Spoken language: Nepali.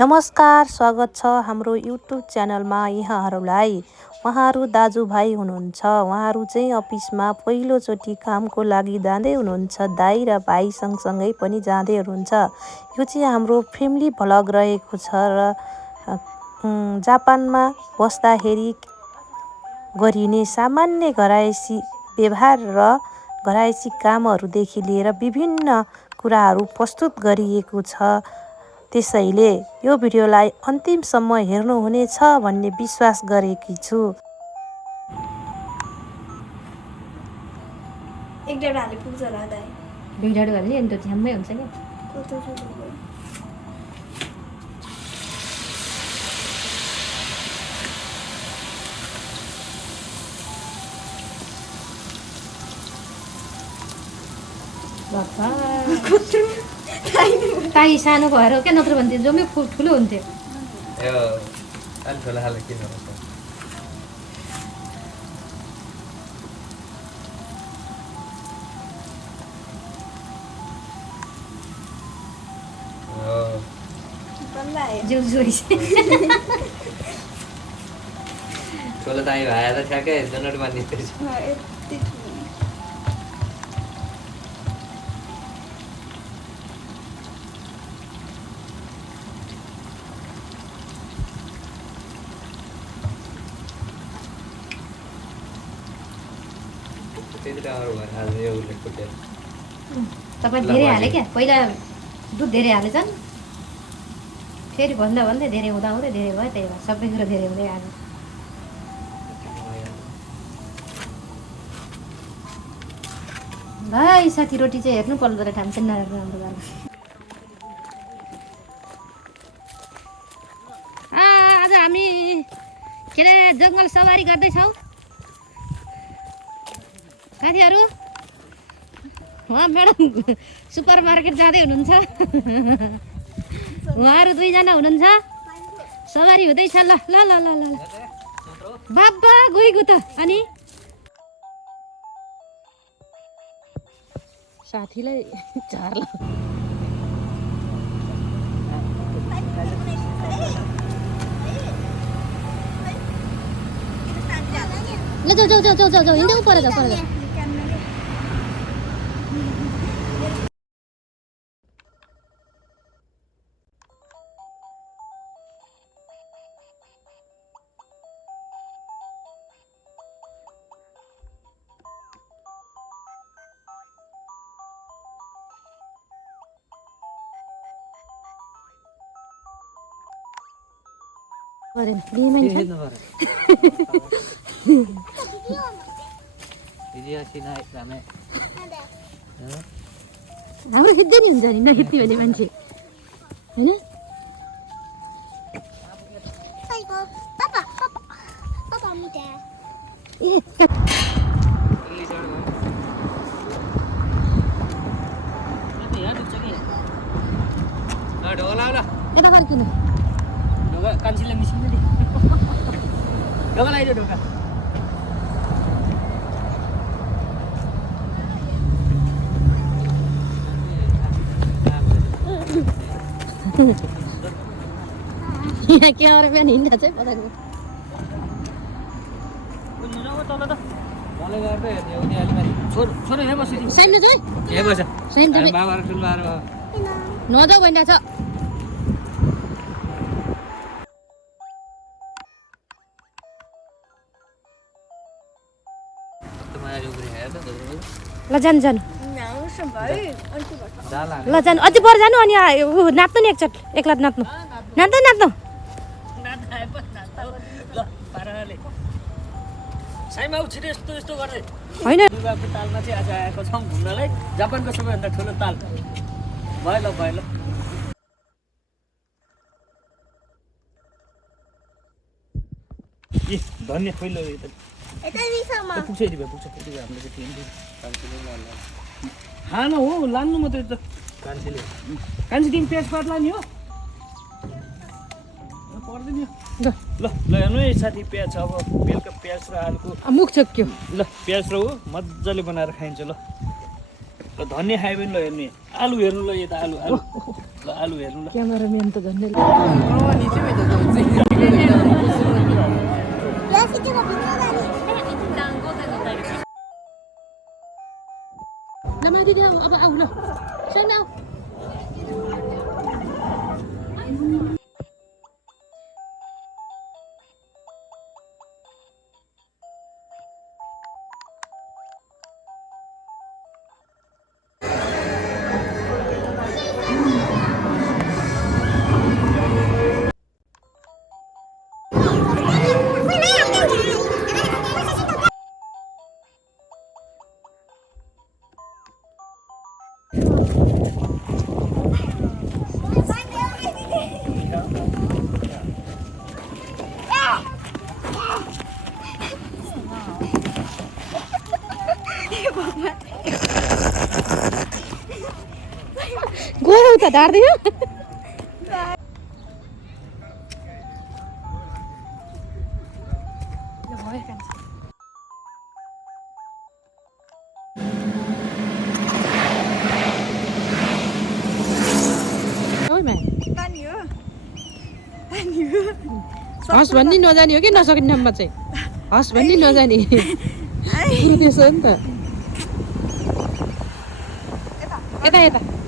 नमस्कार, स्वागत छ हाम्रो युट्युब च्यानलमा। यहाँहरूलाई उहाँहरू दाजुभाइ हुनुहुन्छ। उहाँहरू चाहिँ अफिसमा पहिलोचोटि कामको लागि जाँदै हुनुहुन्छ। दाइ र भाइ सँगसँगै पनि जाँदै हुनुहुन्छ। यो चाहिँ हाम्रो फ्यामिली भ्लग रहेको छ र जापानमा बस्दाखेरि गरिने सामान्य घरायसी व्यवहार र घरायसी कामहरूदेखि लिएर विभिन्न कुराहरू प्रस्तुत गरिएको छ। त्यसैले यो भिडियोलाई अन्तिमसम्म हेर्नुहुनेछ भन्ने विश्वास गरेकी छु। एक डाँडा हाले पुग्छ होला दाइ। दुई डाँडो हाल्ने अनि त झ्याम्मै हुन्छ नि। ताई सानो भएर क्या, नत्र भन्थ्यो जम्मै ठुलो हुन्थ्यो। ठुलो ताई भएर ठ्याक्कै जनवरी मानिस तपाईँ धेरै हाले क्या, पहिला दुध धेरै हालेछन्, फेरि भन्दा भन्दै धेरै हुँदा हुँदै धेरै भयो। त्यही भएर सबै कुरो धेरै हुँदै आयो। भाइ साथी रोटी चाहिँ हेर्नु पर्दो रहेछ, ठान्छ नराम्रो राम्रो गर्नु। आज हामी के अरे जङ्गल सवारी गर्दैछौँ साथीहरू। उहाँ म्याडम सुपर मार्केट जाँदै हुनुहुन्छ। उहाँहरू दुईजना हुनुहुन्छ। सवारी हुँदैछ। ल ल ल ल ल बाबा गइगयो त। अनि साथीलाई झार्ला। ल जाऊ जाऊ जाऊ जाऊ जाऊ हिँड्दै पर जाऊ पर जाऊ। हाम्रो खिच्दै नि हुन्छ नि, नखिच्ने भने मान्छे होइन। यता फर्किनु कान्छीले मिसिन्छ नि ढोका लगाइदियो ढोका। यहाँ के अरू बिहान हिँड्दा चाहिँ पछाडि छोरो यहाँ बस्यो साइन्नु चाहिँ यहाँ बस्छ साइन तपाईँ बाबाहरू ठुल्बाहरू नजाऊ भनिरहेको छ। ल जानु जानु ल जानु अझै पर जानु। अनि ऊ नाच्नु नि एकचोटि, एकलाट नाच्नु नाच्नु नाच्नु। होइन तालमा चाहिँ आज आएको छौँ घुम्नलाई। जापानको सबैभन्दा ठुलो ताल भयो। ल भयो ल धन्य पहिलो पुग्छ यति भए पुग्छ। यति भए हामीले चाहिँ खानु हो लानु मात्रै त। कान्छी तिमी प्याज पात लाने हो पर्दैन ल ल ल हेर्नु है साथी, प्याज अब बेलुका प्याज र आलुको मुख चोक्यो। ल प्याज र हो मजाले बनाएर खाइन्छ। ल धनियाँ खायो भने ल हेर्नु आलु हेर्नु ल यता आलु आलु ल आलु हेर्नु ल क्यामेराम्यान त झन्डै दिदी अब आऊ ल सानो आऊ गयो त ढाड्दियो हस् भन्ने नजाने हो कि नसक्ने ठाउँमा चाहिँ हस् भन्ने नजाने त्यसो हो नि त यता यता